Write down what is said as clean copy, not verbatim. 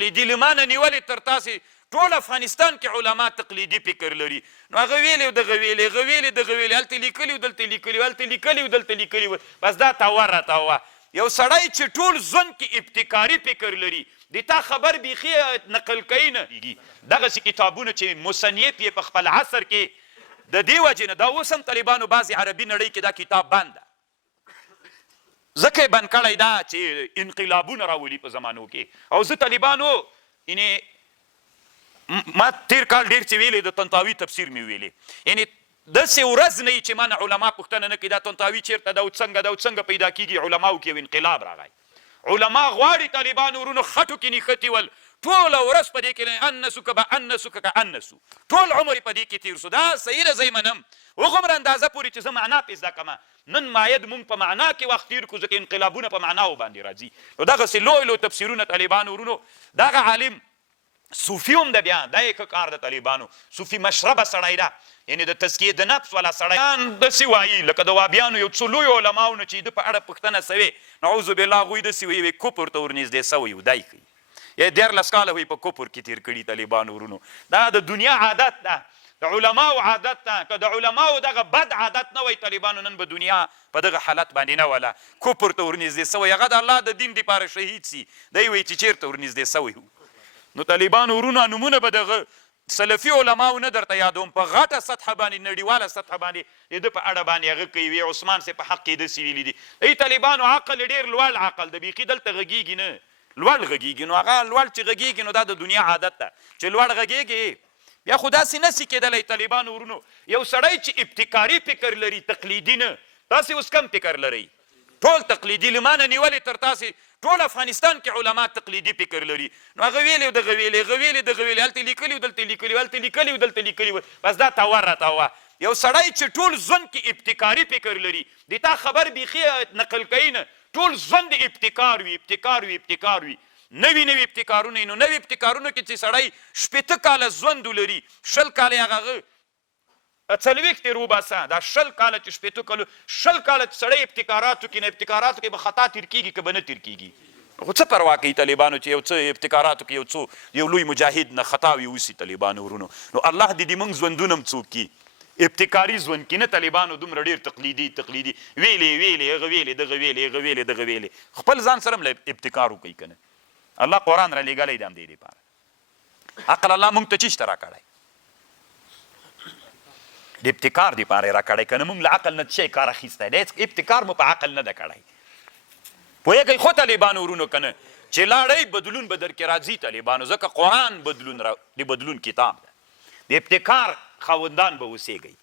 تقلیدي لمانه نیولې تر تاسې ټول افغانستان کې علما تقلیدي فکر لري نو هغه ویلي و دغه ویلي هغه ویلي دغه ویلي هلته لیکلي و دلته لیکلي و هلته لیکلي و دلته لیکلي و بس دا تاوه راتاوه یو سړی چې ټول ژوند کې ابتکاري فکر لري د تا خبر بیخي نقل کوي نه دغسې کتابونه چې مصنف یې په خپل عصر کې د دې وجې نه دا اوس هم طالبانو بعضې عربي نړۍ کې دا کتاب بند ده ځکه یې بند کړی دا چې انقلابونه راولي په زمانو کې او زه طالبانو یعنې ما تیر کال ډېر چې ویلې د طنطاوي تفسیر مې ویلې یعنې داسې ورځ نه وي چې ما نه علما پوښتنه نه کوي دا طنطاوي چېرته ده او څنګه پیدا کېږي علماو کې یو انقلاب راغی علما غواړي طالبانو ورونو خټو کې نښتي ول ټوله ورځ په دې کې انسو که به انسو که انسو ټول عمر یې په دې کې تېر سو دا صحیح ده زه یې منم هغومره اندازه پورې چې زه معنا پې زده کړمه نن ماید مونږ په معنا کې وخت تېر کړو ځکه انقلابونه په معناو باندې راځي نو دغسې لوی تفسیرونه طالبانو ورونو دغه عالم صوفي هم ده بیا دا یې ښه کار د طالبانو صوفي مشربه سړی ده یعنې د تزکیې د نفس والا سړیان داسې وایي لکه د وابیانو یو څو لویو علماو نه چې د په اړه پوښتنه سوې نعوذ بالله هغوی داسې وایي کفر ته ورنږدې سوی و دی ښیي یا 14 کاله وایي په کفر کې تېر کړي طالبانو ورونو دا د دنیا عادت ده د علماو عادت ده که د علماو دغه بد عادت نه وای طالبانو نن به دنیا په دغه حالت باندې نه وله کفر ته ورنږدې سوی هغه د الله د دین دپاره شهید سي دی وایي چې چېرته ورنږدې سوی و نو طالبانو ورونو نومونه به دغه سلفي علماو نه درته یادوم په غټه سطحه باندې نړیواله سطحه باندې د ده په اړه باندې هغه کوي وی عثمان صاحب په حق کې داسې ویلي دي ای طالبانو عقل ډېر لوړ عقل د بیخي دلته غږیږي نه لوړ غږیږي نو هغه لوړ چې غږیږي نو دا د دنیا عادت ده چې لوړ غږیږي بیا خو داسې نسي کېدلی طالبانو ورونو یو سړی چې ابتکاري فکر لري تقلیدي نه تاسې اوس کم فکر لرئ ټول تقلیدي لمانه نیولې تر تاسې ټول افغانستان کې علما تقلیدي فکر لري نو هغه ویلي و دغه ویلي هغه ویلي دغه ویلي هلته لیکلي و دلته لیکلي و هلته لیکلي و دلته لیکلي و بس دا تاوه راتاوه یو سړی چې ټول ژوند کې ابتکاري فکر لري د تا خبر بیخي نقل کوي نه ټول ژوند ابتکار وي نوي ابتکارونه نو نوي ابتکارونه کې چې سړی 80 کاله ژوند ولري 20 کاله هغه 40 تېر وباسه دا 20 کاله چې 80 کاله 20 کاله چې سړی ابتکاراتو کې نه ابتکاراتو کې به خطا تېر کېږي که به نه تېر کېږي خو څه پروا کوي طالبانو چې یو څه ابتکاراتو کې یو لوی مجاهد نه خطاوي وسي طالبانو ورونو نو الله دې موږ ژوندونه هم څوک کي ابتکاري ژوند کې نه طالبانو دومره ډېر تقلیدي ویلې هغه ویلې دغه ویلې خپل ځان سره هم ابتکار وکوي که نه الله قرآن را لېږلی دی هم دې دپاره عقل الله موږ ته چېشته راکړی د ابتکار دپاره یې راکړی که نه موږ له عقل نه څه کار اخیستی دی ابتکار مو په عقل نه ده کړی پوهېږئ خو طالبانو ورونو که نه چې لاړئ بدلون به در کې راځي طالبانو ځکه قرآن د بدلون کتاب ده د ابتکار خاوندان به اوسېږئ